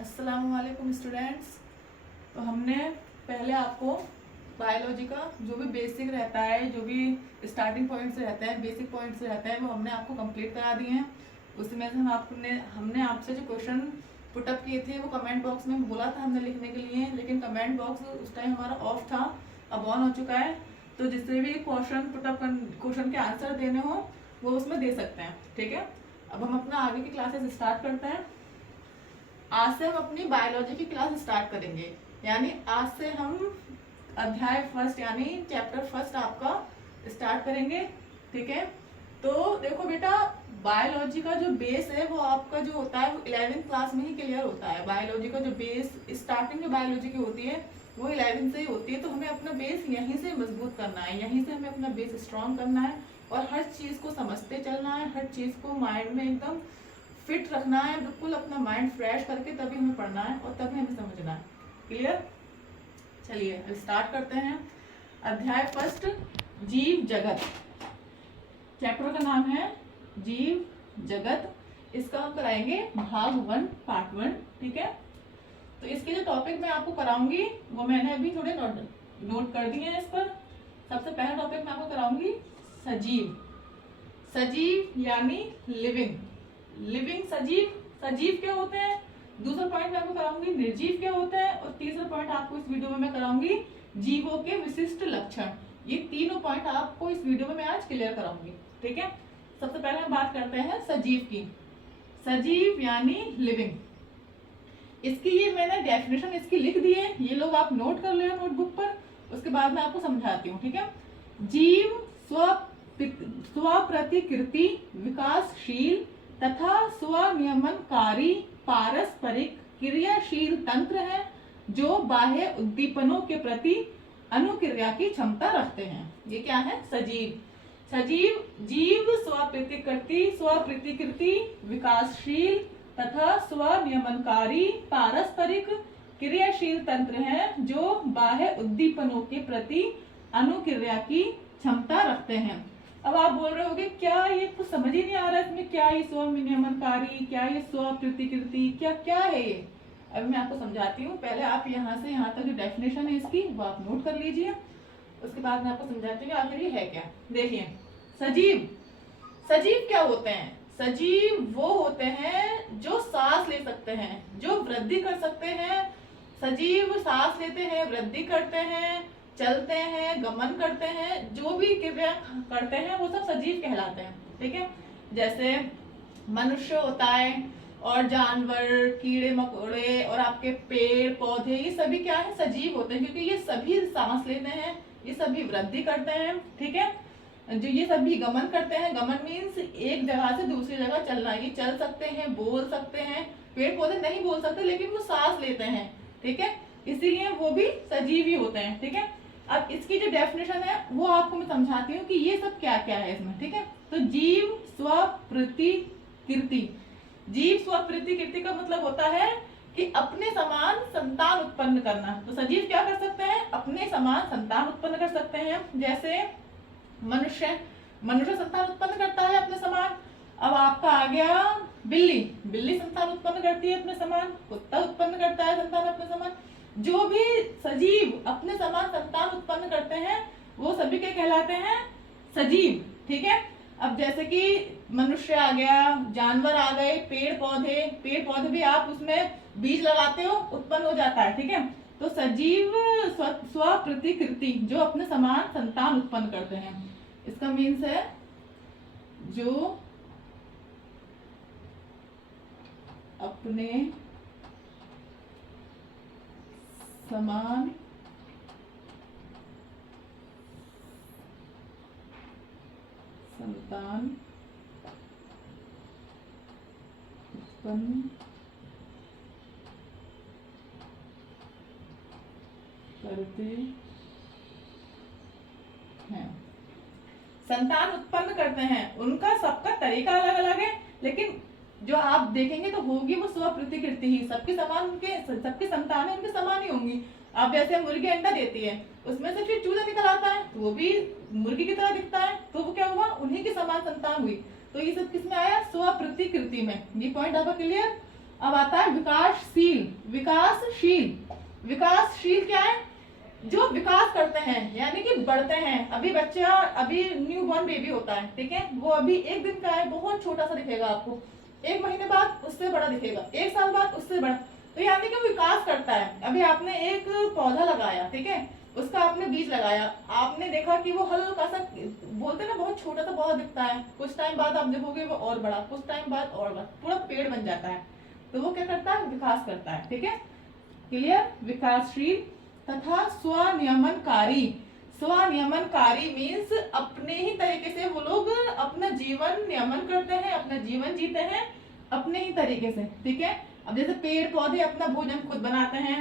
अस्सलामुअलैकुम स्टूडेंट्स। तो हमने पहले आपको बायोलॉजी का जो भी बेसिक रहता है, जो भी स्टार्टिंग पॉइंट्स रहते हैं, बेसिक पॉइंट्स रहते हैं, वो हमने आपको कंप्लीट करा दिए हैं। उसमें से हमने आपसे जो क्वेश्चन पुटअप किए थे वो कमेंट बॉक्स में बोला था हमने लिखने के लिए, लेकिन कमेंट बॉक्स उस टाइम हमारा ऑफ था, अब ऑन हो चुका है। तो जिससे भी क्वेश्चन के आंसर देने हो वो उसमें दे सकते हैं, ठीक है। अब हम अपना आगे की क्लासेस स्टार्ट करते हैं। आज से हम अपनी बायोलॉजी की क्लास स्टार्ट करेंगे, यानी आज से हम अध्याय फर्स्ट यानी चैप्टर फर्स्ट आपका स्टार्ट करेंगे, ठीक है। तो देखो बेटा, बायोलॉजी का जो बेस है वो आपका जो होता है वो 11th क्लास में ही क्लियर होता है। बायोलॉजी का जो बेस स्टार्टिंग जो बायोलॉजी की होती है वो 11th से ही होती है। तो हमें अपना बेस यहीं से मजबूत करना है, यहीं से हमें अपना बेस स्ट्रॉन्ग करना है और हर चीज को समझते चलना है, हर चीज को माइंड में एकदम फिट रखना है, बिल्कुल अपना माइंड फ्रेश करके तभी हमें पढ़ना है और तभी हमें समझना है। क्लियर? चलिए अब स्टार्ट करते हैं। अध्याय फर्स्ट, जीव जगत। चैप्टर का नाम है जीव जगत। इसका हम कराएंगे भाग 1 पार्ट 1, ठीक है। तो इसके जो टॉपिक मैं आपको कराऊंगी वो मैंने अभी थोड़े नोट कर दिए हैं इस पर। सबसे पहला टॉपिक मैं आपको कराऊंगी सजीव। सजीव यानी लिविंग। लिविंग सजीव, सजीव क्या होते हैं। दूसरा पॉइंट मैं आपको कराऊंगी निर्जीव क्या होता है, और तीसरा पॉइंट आपको इस वीडियो में मैं कराऊंगी जीवों के विशिष्ट लक्षण। ये तीनों पॉइंट आपको इस वीडियो में मैं आज क्लियर कराऊंगी, ठीक है। सबसे पहले हम बात करते हैं सजीव की। सजीव यानी लिविंग। इसकी ये मैंने डेफिनेशन इसकी लिख दी है, ये लोग आप नोट कर लेना नोटबुक पर, उसके बाद मैं आपको समझाती हूँ, ठीक है। जीव स्वप्रतिकृति विकासशील तथा स्वनियमनकारी पारस्परिक क्रियाशील तंत्र है जो बाह्य उद्दीपनों के प्रति अनुक्रिया की क्षमता रखते हैं। ये क्या है? सजीव। सजीव जीव स्वप्रतिकृति विकासशील तथा स्वनियमनकारी पारस्परिक क्रियाशील तंत्र है जो बाह्य उद्दीपनों के प्रति अनुक्रिया की क्षमता रखते हैं। अब आप बोल रहे होगे क्या ये कुछ समझ ही नहीं आ रहा है इसमें, क्या ये स्वनियमनकारी, क्या ये स्वप्रतिकृति, क्या क्या है ये। अब मैं आपको समझाती हूँ। पहले आप यहाँ से यहाँ तक जो डेफिनेशन है इसकी वो आप नोट कर लीजिए, उसके बाद मैं आपको समझाती हूँ आखिर ये है क्या। देखिए, सजीव। सजीव क्या होते हैं? सजीव वो होते हैं जो सांस ले सकते हैं, जो वृद्धि कर सकते हैं। सजीव सांस लेते हैं, वृद्धि करते हैं, चलते हैं, गमन करते हैं, जो भी क्रिया करते हैं वो सब सजीव कहलाते हैं, ठीक है। जैसे मनुष्य होता है और जानवर, कीड़े मकोड़े और आपके पेड़ पौधे, ये सभी क्या है? सजीव होते हैं, क्योंकि ये सभी सांस लेते हैं, ये सभी वृद्धि करते हैं, ठीक है। जो ये सभी गमन करते हैं, गमन मीन्स एक जगह से दूसरी जगह चलना, ये चल सकते हैं, बोल सकते हैं। पेड़ पौधे नहीं बोल सकते लेकिन वो सांस लेते हैं, ठीक है, इसीलिए वो भी सजीव ही होते हैं, ठीक है। अब इसकी जो डेफिनेशन है वो आपको मैं समझाती हूँ कि ये सब क्या क्या है इसमें, ठीक है। तो जीव स्वप्रतिकृति। जीव स्वप्रतिकृति का मतलब होता है कि अपने समान संतान उत्पन्न करना। तो सजीव क्या कर सकते हैं? अपने समान संतान उत्पन्न कर सकते हैं। जैसे मनुष्य, मनुष्य संतान उत्पन्न करता है अपने समान। अब आपका आ गया बिल्ली, बिल्ली संतान उत्पन्न करती है अपने समान। कुत्ता उत्पन्न करता है संतान अपने समान। जो भी सजीव अपने समान संतान उत्पन्न करते हैं वो सभी क्या कहलाते हैं? सजीव, ठीक है। अब जैसे कि मनुष्य आ गया, जानवर आ गए, पेड़ पौधे भी आप उसमें बीज लगाते हो, उत्पन्न हो जाता है, ठीक है। तो सजीव स्वप्रतिकृति, जो अपने समान संतान उत्पन्न करते हैं, इसका मीन्स है जो अपने समान संतान उत्पन्न करते हैं। संतान उत्पन्न करते हैं, उनका सबका तरीका अलग अलग है, लेकिन जो आप देखेंगे तो होगी वो स्वप्रतिकृति ही। सबके समान, उनके सबकी संतानें उनके समान ही होंगी। अब जैसे मुर्गी अंडा देती है, उसमें से फिर चूजा निकल आता है, तो वो भी मुर्गी की तरह दिखता है, तो वो क्या हुआ? उन्हीं की समान संतान हुई। तो ये सब किसमें आया? स्वप्रतिकृति में। ये पॉइंट आपका क्लियर? अब आता है विकासशील। विकासशील, विकासशील क्या है? जो विकास करते हैं यानी कि बढ़ते हैं। अभी बच्चा, अभी न्यू बॉर्न बेबी होता है, ठीक है, वो अभी 1 दिन का है, बहुत छोटा सा दिखेगा आपको, 1 महीने बाद उससे बड़ा दिखेगा, 1 साल बाद उससे बड़ा, तो यानी कि वो विकास करता है। अभी आपने एक पौधा लगाया, ठीक है, उसका आपने बीज लगाया, आपने देखा कि वो हल्का सा, बोलते ना बहुत छोटा सा पौधा दिखता है, कुछ टाइम बाद आप देखोगे वो और बड़ा, कुछ टाइम बाद और बड़ा, पूरा पेड़ बन जाता है। तो वो क्या करता है? विकास करता है, ठीक है, क्लियर। विकासशील तथा स्वनियमनकारी। स्वनियमनकारी मीन्स अपने ही तरीके से वो लोग अपना जीवन नियमन करते हैं, अपना जीवन जीते हैं अपने ही तरीके से, ठीक है। अब जैसे पेड़ पौधे अपना भोजन खुद बनाते हैं,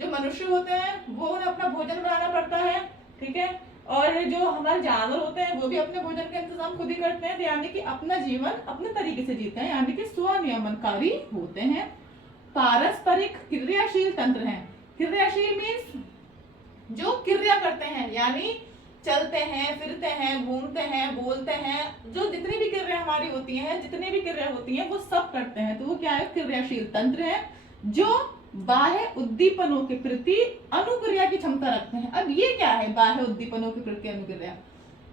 जो मनुष्य होते हैं वो उन्हें अपना भोजन बनाना पड़ता है, ठीक है, और जो हमारे जानवर होते हैं वो भी अपने भोजन का इंतजाम खुद ही करते हैं, यानी कि अपना जीवन अपने तरीके से जीते हैं, यानी कि स्वनियमनकारी होते हैं। पारस्परिक क्रियाशील तंत्र हैं। क्रियाशील मीन्स जो क्रिया करते हैं, यानी चलते हैं, फिरते हैं, घूमते हैं, बोलते हैं, जो जितनी भी क्रिया हमारी होती हैं, जितनी भी क्रिया होती हैं वो सब करते हैं, तो वो क्या है? क्रियाशील तंत्र है, जो बाह्य उद्दीपनों के प्रति अनुक्रिया की क्षमता रखते हैं। अब ये क्या है बाह्य उद्दीपनों के प्रति अनुक्रिया?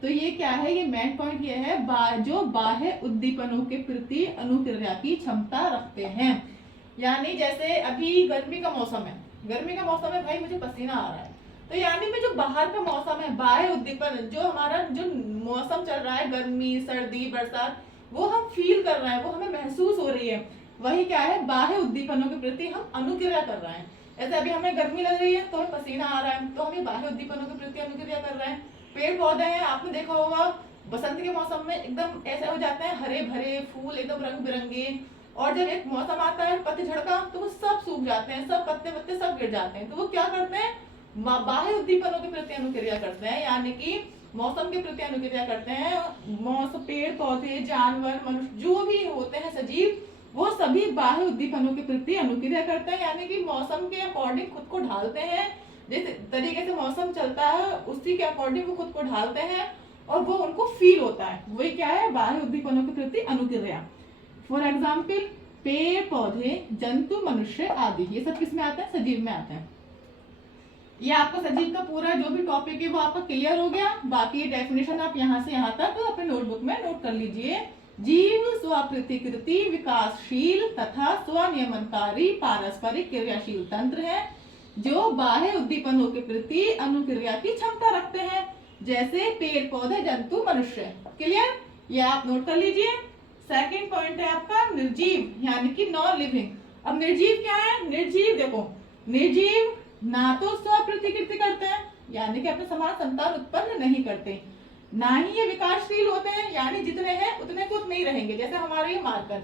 तो ये क्या है? ये मेन पॉइंट ये है, जो बाह्य उद्दीपनों के प्रति अनुक्रिया की क्षमता रखते हैं। यानी जैसे अभी गर्मी का मौसम है, गर्मी का मौसम है, भाई मुझे पसीना आ रहा है, तो यानी में जो बाहर का मौसम है, बाह्य उद्दीपन, जो हमारा जो मौसम चल रहा है, गर्मी, सर्दी, बरसात, वो हम फील कर रहे हैं, वो हमें महसूस हो रही है, वही क्या है? बाह्य उद्दीपनों के प्रति हम अनुक्रिया कर रहे हैं। जैसे अभी हमें गर्मी लग रही है तो हमें पसीना आ रहा है, तो हम ये बाह्य उद्दीपनों के प्रति अनुक्रिया कर रहे हैं। पेड़ पौधे हैं, आपने देखा होगा बसंत के मौसम में एकदम ऐसे हो जाते हैं, हरे भरे फूल एकदम रंग बिरंगे, और जब एक मौसम आता है पतझड़ का, तो वो सब सूख जाते हैं, सब पत्ते वत्ते सब गिर जाते हैं, तो वो क्या करते हैं? बाह्य उद्दीपनों के प्रति अनुक्रिया करते हैं, यानी कि मौसम के प्रति अनुक्रिया करते हैं। मौसम, पेड़ पौधे, जानवर, मनुष्य, जो भी होते हैं सजीव, वो सभी बाह्य उद्दीपनों के प्रति अनुक्रिया करते हैं, यानी कि मौसम के अकॉर्डिंग खुद को ढालते हैं, जिस तरीके से मौसम चलता है उसी के अकॉर्डिंग वो खुद को ढालते हैं, और वो उनको फील होता है, वही क्या है? बाह्य उद्दीपनों के प्रति अनुक्रिया। फॉर एग्जाम्पल पेड़ पौधे, जंतु, मनुष्य आदि, ये सब किस में आते हैं? सजीव में आते हैं। ये आपका सजीव का पूरा जो भी टॉपिक है वो आपका क्लियर हो गया। बाकी डेफिनेशन आप यहाँ से यहाँ तक अपने नोटबुक में नोट कर लीजिए। जीव स्वप्रतिकृति विकासशील तथा स्वनियमनकारी पारस्परिक क्रियाशील तंत्र है, जो बाह्य उद्दीपनों के प्रति अनुक्रिया की क्षमता रखते हैं, जैसे पेड़ पौधे, जंतु, मनुष्य। क्लियर? ये आप नोट कर लीजिए। सेकंड पॉइंट है आपका निर्जीव, यानी कि नॉन लिविंग। अब निर्जीव क्या है? निर्जीव देखो, निर्जीव ना तो स्वप्रतिकृति करते हैं, यानी कि अपने समान संतान उत्पन्न नहीं करते, ना ही ये विकासशील होते हैं, यानी जितने हैं उतने को नहीं रहेंगे। जैसे हमारे ये मार्कर,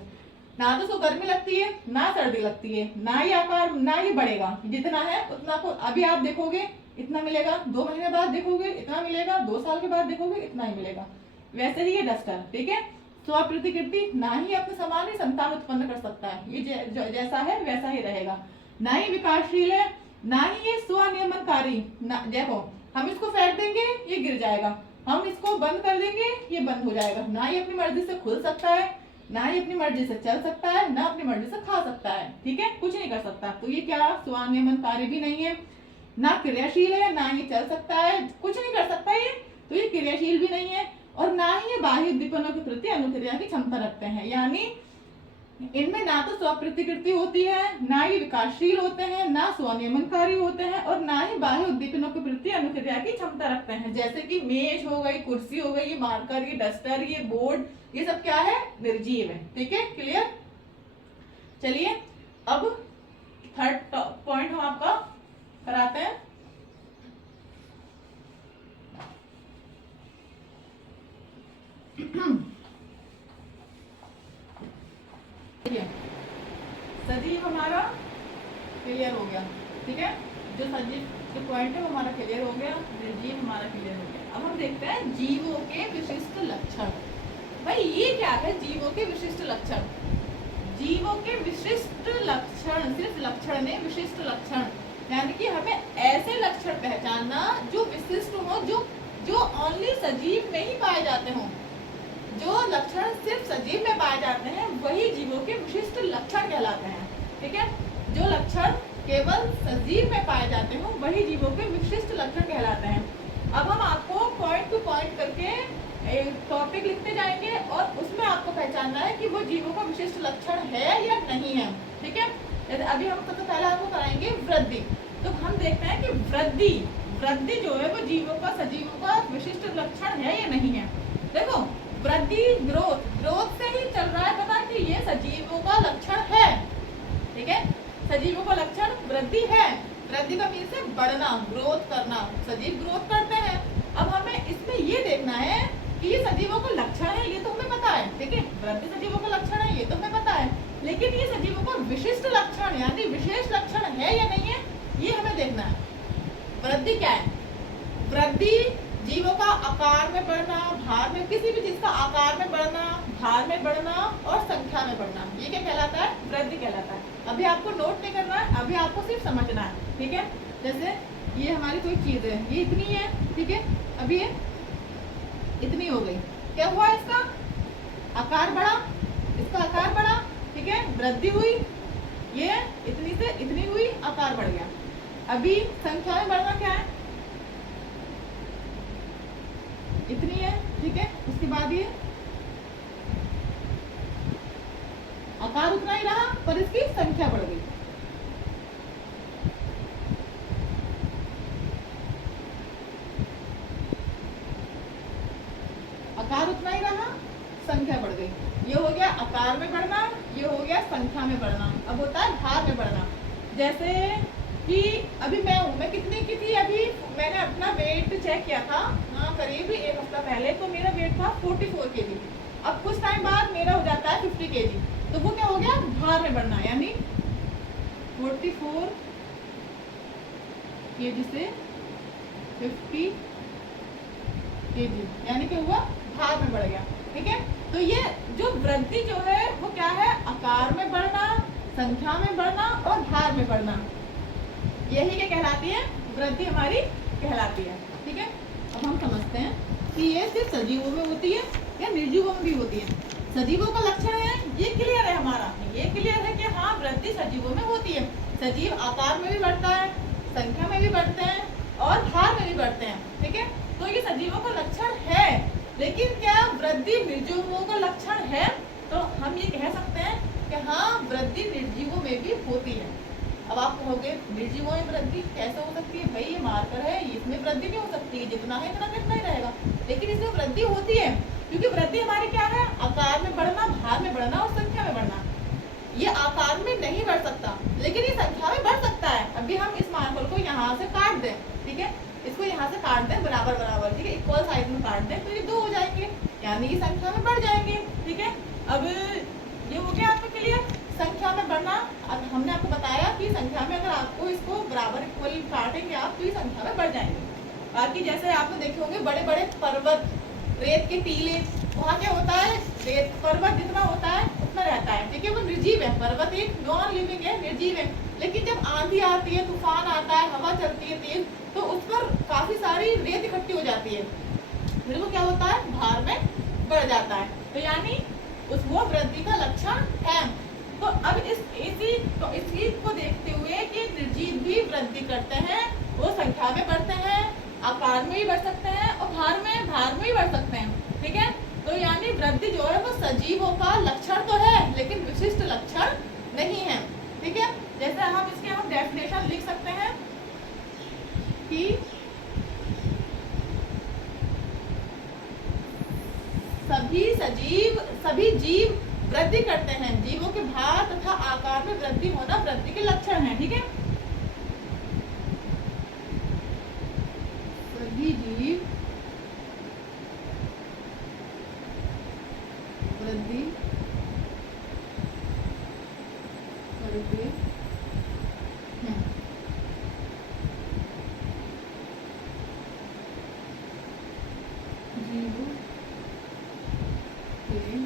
ना तो उसको गर्मी लगती है, ना सर्दी लगती है, ना ही आकार, ना ही बढ़ेगा, जितना है उतना को अभी आप देखोगे इतना मिलेगा, 2 महीने बाद देखोगे इतना मिलेगा, 2 साल के बाद देखोगे इतना ही मिलेगा। वैसे ही ये डस्टर, ठीक है, स्वप्रतिकृति ना ही अपने समान ही संतान उत्पन्न कर सकता है, ये जैसा है वैसा ही रहेगा, ना ही विकासशील है, ना ही ये स्वनियमनकारी। देखो हम इसको फेंक देंगे ये गिर जाएगा, हम इसको बंद कर देंगे ये बंद हो जाएगा, ना ही अपनी मर्जी से खुल सकता है, ना ही अपनी मर्जी से चल सकता है, ना अपनी मर्जी से खा सकता है, ठीक है, कुछ नहीं कर सकता। तो ये क्या? स्वनियमनकारी भी नहीं है, ना क्रियाशील है, ना ये चल सकता है, कुछ नहीं कर सकता ये, तो ये क्रियाशील भी नहीं है, और ना ही ये बाह्य उद्दीपनों के प्रति अनुक्रिया की क्षमता रखते हैं, यानी इनमें ना तो स्वप्रतिकृति होती है, ना ही विकासशील होते हैं, ना स्वनियमनकारी होते हैं, और ना ही बाह्य उद्दीपनों के प्रति अनुक्रिया की क्षमता रखते हैं। जैसे कि मेज हो गई, कुर्सी हो गई, ये मार्कर, ये डस्टर, ये बोर्ड, ये सब क्या है? निर्जीव है, ठीक है, क्लियर। चलिए अब थर्ड पॉइंट हम आपका कराते हैं। सजीव हमारा क्लियर हो गया, ठीक है, जो सजीव के पॉइंट है वो हमारा क्लियर हो गया, निर्जीव हमारा क्लियर हो गया। अब हम देखते हैं जीवों के विशिष्ट लक्षण। भाई ये क्या है? जीवों के विशिष्ट लक्षण। जीवों के विशिष्ट लक्षण, सिर्फ लक्षण नहीं, विशिष्ट लक्षण, यानी कि हमें ऐसे लक्षण पहचानना जो विशिष्ट हो, जो ओनली सजीव में ही पाए जाते हों। जो लक्षण सिर्फ सजीव में पाए जाते हैं वही जीवों के विशिष्ट लक्षण कहलाते हैं। केवल सजीव में पाए जाते हो वही जीवों के विशिष्ट लक्षण कहलाते हैं। अब हम आपको पॉइंट टू पॉइंट करके एक टॉपिक लिखते जाएंगे और उसमें आपको पहचानना है कि वो जीवों का विशिष्ट लक्षण है या नहीं है। ठीक है, अभी हम सबसे पहले आपको कराएंगे वृद्धि। तो हम देखते हैं कि वृद्धि जो है वो जीवों का, सजीवों का विशिष्ट लक्षण है या नहीं है। देखो, वृद्धि ग्रोथ से ही चल रहा है पता कि ये सजीवों का लक्षण है। ठीक है, सजीवों का लक्षण वृद्धि है। वृद्धि का मीन से बढ़ना, ग्रोथ करना, सजीव ग्रोथ करते हैं। अब हमें इसमें ये देखना है कि ये सजीवों का लक्षण है, ये तो हमें पता है। ठीक है, वृद्धि सजीवों का लक्षण है, ये तो हमें पता है, लेकिन ये सजीवों का विशिष्ट लक्षण यानी विशेष लक्षण है या नहीं है, ये हमें देखना है। वृद्धि क्या है? वृद्धि जीवों का आकार में बढ़ना, भार में, किसी भी चीज का आकार में बढ़ना, भार में बढ़ना और संख्या में बढ़ना, ये क्या कहलाता है? वृद्धि कहलाता है। अभी आपको नोट नहीं करना है, अभी आपको सिर्फ समझना है। ठीक है, जैसे ये हमारी कोई चीज है, ये इतनी है। ठीक है, अभी ये इतनी हो गई, क्या हुआ? इसका आकार बढ़ा, इसका आकार बढ़ा। ठीक है, वृद्धि हुई, ये इतनी से इतनी हुई, आकार बढ़ गया। अभी संख्या में बढ़ना क्या है? इतनी है। ठीक है, उसके बाद ये आकार उतना ही रहा पर इसकी संख्या बढ़ गई। आकार उतना ही रहा, संख्या बढ़ गई। ये हो गया आकार में बढ़ना, ये हो गया संख्या में बढ़ना। अब होता है भार में बढ़ना। जैसे कि अभी मैं कितनी की थी? अभी मैंने अपना वेट चेक किया था, हाँ, करीब 1 हफ्ता पहले, तो मेरा वेट था 44 kg। अब कुछ टाइम बाद मेरा हो जाता है 50 kg, तो वो क्या हो गया? भार में बढ़ना, यानी 44 kg से 50 kg, यानी क्या हुआ? भार में बढ़ गया। ठीक है, तो ये जो वृद्धि जो है वो क्या है? आकार में बढ़ना, संख्या में बढ़ना और भार में बढ़ना, यही क्या कहलाती है? वृद्धि हमारी कहलाती है। ठीक है, अब हम समझते हैं कि ये सिर्फ सजीवों में होती है या निर्जीवों में भी होती है। सजीवों का लक्षण है, ये क्लियर है हमारा, ये क्लियर है कि हाँ, वृद्धि सजीवों में होती है। सजीव आकार में भी बढ़ता है, संख्या में भी बढ़ते हैं और भार में भी बढ़ते हैं। ठीक है, तो ये सजीवों का लक्षण है, लेकिन क्या वृद्धि निर्जीवों का लक्षण है? तो हम ये कह सकते हैं कि हाँ, वृद्धि निर्जीवों में भी होती है। अब आप कहोगे निर्जीवों में वृद्धि कैसे हो सकती है? भाई ये मार्कर है, इसमें वृद्धि नहीं हो सकती, जितना है इतना कितना ही रहेगा, लेकिन इसमें वृद्धि होती है, क्योंकि वृद्धि हमारी क्या है? आकार में बढ़ना, भार में बढ़ना और संख्या में बढ़ना। ये आकार में नहीं बढ़ सकता, लेकिन ये संख्या में बढ़ सकता है। अभी हम इस मार्कर को यहाँ से काट दें, ठीक है, इसको यहाँ से काट दें बराबर बराबर, ठीक है, इक्वल साइज में काट दें, तो ये 2 हो जाएंगे, यानी ये संख्या में बढ़ जाएंगे। ठीक है, अब ये हो गया आपको क्लियर? संख्या में बढ़ना। अब हमने आपको बताया कि संख्या में अगर आपको इसको बराबर इक्वल काटेंगे आप, तो ये संख्या में बढ़ जाएंगे। बाकी जैसे आपने देखे होंगे बड़े बड़े पर्वत, रेत के टीले, वहाँ क्या होता है? रेत पर्वत जितना होता है उतना रहता है। ठीक है, वो निर्जीव है, पर्वत एक नॉन लिविंग है, निर्जीव है, लेकिन जब आंधी आती है, तूफान आता है, हवा चलती है तेज, तो उस पर काफी सारी रेत इकट्ठी हो जाती है, फिर वो क्या होता है? भार में बढ़ जाता है। तो यानी वो वृद्धि का लक्षण है। तो अब इसी को देखते हुए कि निर्जीव भी वृद्धि करते हैं, वो संख्या में बढ़ते हैं, आकार में भी बढ़ सकते हैं और भार में भी बढ़ सकते हैं। ठीक है, तो यानी वृद्धि जो है वो सजीवों का लक्षण तो है, लेकिन विशिष्ट लक्षण नहीं है। ठीक है, जैसे हम इसके हम डेफिनेशन लिख सकते हैं कि सभी जीव वृद्धि करते हैं। जीवों के भार तथा आकार में वृद्धि होना वृद्धि के लक्षण है। ठीक है, सभी जीव वृद्धि करते हैं। जीवों के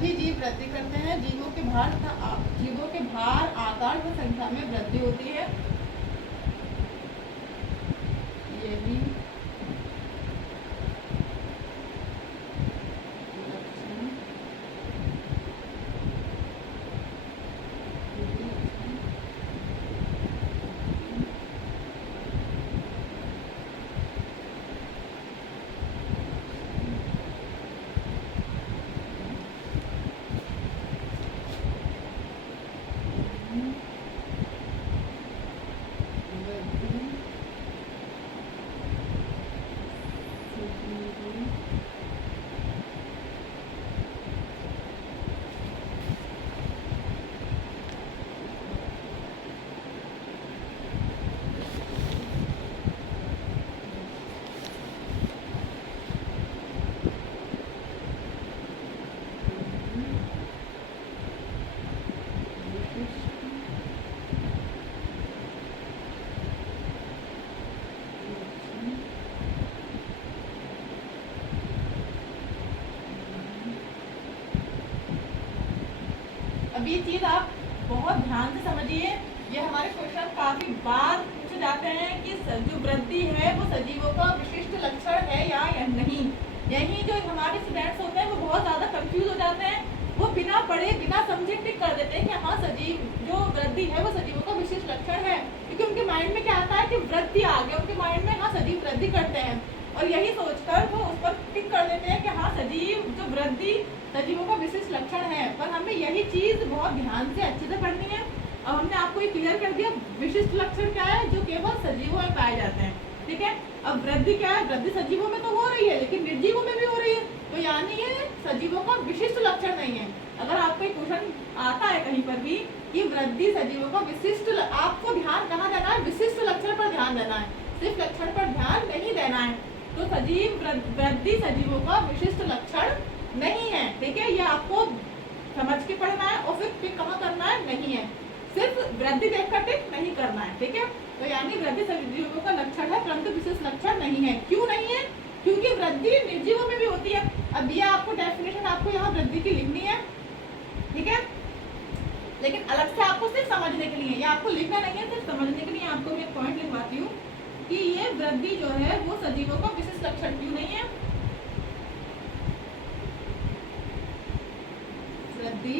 सभी जीव वृद्धि करते हैं। जीवों के भार, आकार व संख्या में वृद्धि होती है। यही अब ये चीज आप बहुत ध्यान से समझिए। ये हमारे क्वेश्चन काफी बार पूछे जाते हैं कि जो वृद्धि है वो सजीवों का विशिष्ट लक्षण है या नहीं। यही जो हमारे स्टूडेंट्स होते हैं वो बहुत ज्यादा कंफ्यूज हो जाते हैं। वो बिना पढ़े बिना समझे टिक कर देते हैं कि हाँ सजीव जो वृद्धि है वो सजीवों का विशिष्ट लक्षण है, क्योंकि उनके माइंड में क्या आता है कि वृद्धि आ गया उनके माइंड में, हाँ सजीव वृद्धि करते हैं, और यही सोचकर वो उस पर टिक कर देते हैं कि हाँ सजीव जो वृद्धि सजीवों का विशिष्ट लक्षण है। पर हमें यही चीज बहुत ध्यान से अच्छे से पढ़नी है। अब हमने आपको ये क्लियर कर दिया विशिष्ट लक्षण क्या है, जो केवल सजीवों में पाए जाते हैं। ठीक है, अब वृद्धि क्या है, वृद्धि सजीवों में तो हो रही है लेकिन निर्जीवों में भी हो रही है, तो यानी ये सजीवों का विशिष्ट लक्षण नहीं है। अगर आपको एक क्वेश्चन आता है कहीं पर भी कि वृद्धि सजीवों का विशिष्ट, आपको ध्यान कहाँ देना है, विशिष्ट लक्षण पर ध्यान देना है, सिर्फ लक्षण पर ध्यान नहीं देना है। तो सजीव वृद्धि सजीवों का विशिष्ट लक्षण नहीं है। ठीक है, ये आपको समझ के पढ़ना है और फिर टिक कहाँ करना है, नहीं है, सिर्फ वृद्धि देखकर टिक नहीं करना है। ठीक है, तो यानी वृद्धि सजीवों का लक्षण है परंतु विशेष लक्षण नहीं है। क्यों नहीं है, क्योंकि वृद्धि निर्जीवों में भी होती है। अब ये आपको डेफिनेशन आपको यहाँ वृद्धि की लिखनी है। ठीक है, लेकिन अलग से आपको सिर्फ समझने के लिए, ये आपको लिखना नहीं है, सिर्फ समझने के लिए आपको मैं पॉइंट लिखवाती हूँ कि ये वृद्धि जो है वो सजीवों का विशेष लक्षण क्यों नहीं है। वृद्धि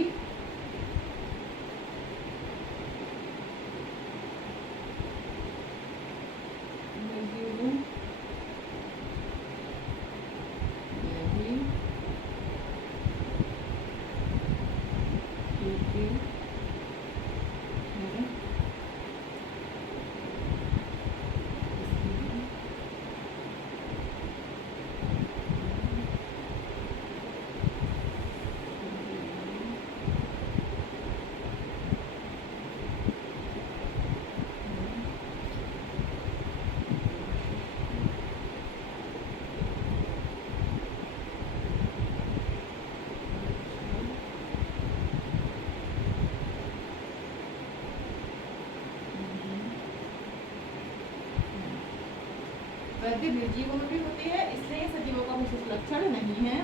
वृद्धि निर्जीवों में भी होती है, इसलिए सजीवों का विशेष लक्षण नहीं है।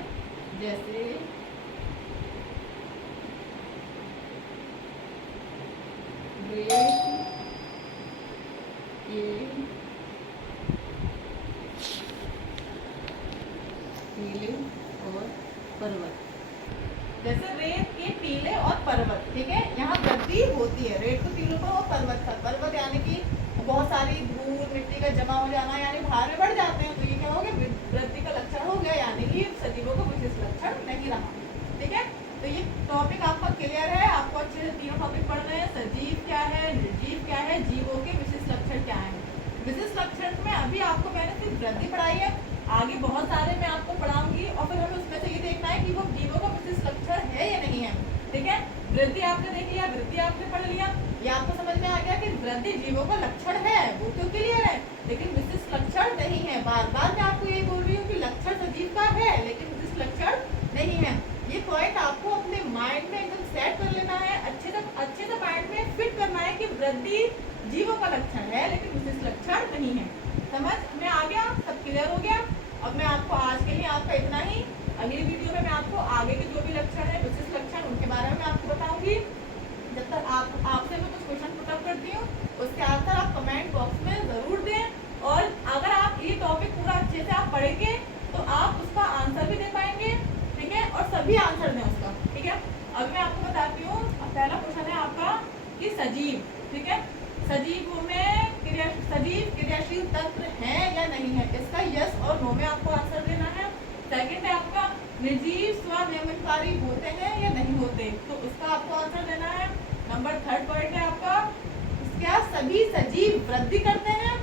जैसे टीले और पर्वत, जैसे रेत के टीले और पर्वत। ठीक है, यहाँ वृद्धि होती है रेत के टीलों पर और पर्वत पर। पर्वत यानी कि बहुत सारी धूल मिट्टी का जमा हो जाना, यानी भार में बढ़ जाते हैं, तो ये क्या हो गया, वृद्धि का लक्षण हो गया, यानी कि सजीवों का विशेष लक्षण नहीं रहा। ठीक है, तो ये टॉपिक आपका क्लियर है, आपको अच्छे से तीनों टॉपिक पढ़ने हैं, सजीव क्या है, निर्जीव क्या है, जीवों के विशेष लक्षण क्या है। विशेष लक्षण में अभी आपको मैंने सिर्फ वृद्धि पढ़ाई है, आगे बहुत सारे मैं आपको पढ़ाऊंगी और फिर हमें उसमें से ये देखना है कि वो जीवों का विशेष लक्षण है या नहीं है। ठीक है, वृद्धि आपने देख लिया, वृद्धि आपने पढ़ लिया, ये आपको समझ में आ गया कि वृद्धि जीवों का लक्षण है, वो तो क्लियर है, लेकिन विशिष्ट लक्षण नहीं है। बार बार मैं आपको यही बोल रही हूँ कि लक्षण सजीव का है लेकिन विशिष्ट लक्षण नहीं है। ये पॉइंट आपको अपने माइंड में एकदम सेट कर लेना है, अच्छे से माइंड में फिट करना है कि वृद्धि जीवों का लक्षण है लेकिन विशिष्ट लक्षण नहीं है। समझ में आ गया, सब क्लियर हो गया। अब मैं आपको आज के लिए आपका इतना ही, अगली वीडियो में मैं आपको आगे के जो भी लक्षण है विशिष्ट बारे में आपको बताऊंगी। जब तक आपसे मैं कुछ क्वेश्चन पुटअप करती हूँ, उसके आंसर आप कमेंट बॉक्स में ज़रूर दें। और अगर आप ये टॉपिक पूरा अच्छे से आप पढ़ेंगे तो आप उसका आंसर भी दे पाएंगे, ठीक है, और सभी आंसर दें उसका, ठीक है। अब मैं आपको बताती हूँ, पहला क्वेश्चन है आपका कि सजीव, ठीक है, सजीव में सजीव क्रियाशील तत्व है या नहीं है, इसका यस और नो में आपको आंसर देना है। सेकंड है आपका निर्जीव स्वनियमनकारी होते हैं या नहीं होते, तो उसका आपको आंसर देना है। नंबर थर्ड पॉइंट है आपका क्या सभी सजीव वृद्धि करते हैं।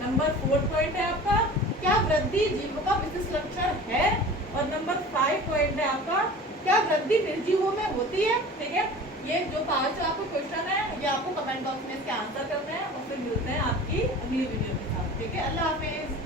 नंबर फोर्थ पॉइंट है आपका क्या वृद्धि जीवों का विशिष्ट लक्षण है। और नंबर 5 पॉइंट है आपका क्या वृद्धि निर्जीवों में होती है, ठीक है। ये जो 5 आपको क्वेश्चन है ये आपको कमेंट बॉक्स में इसके आंसर करते हैं और फिर मिलते हैं आपकी अगली वीडियो के साथ, ठीक है। अल्लाह हाफिज।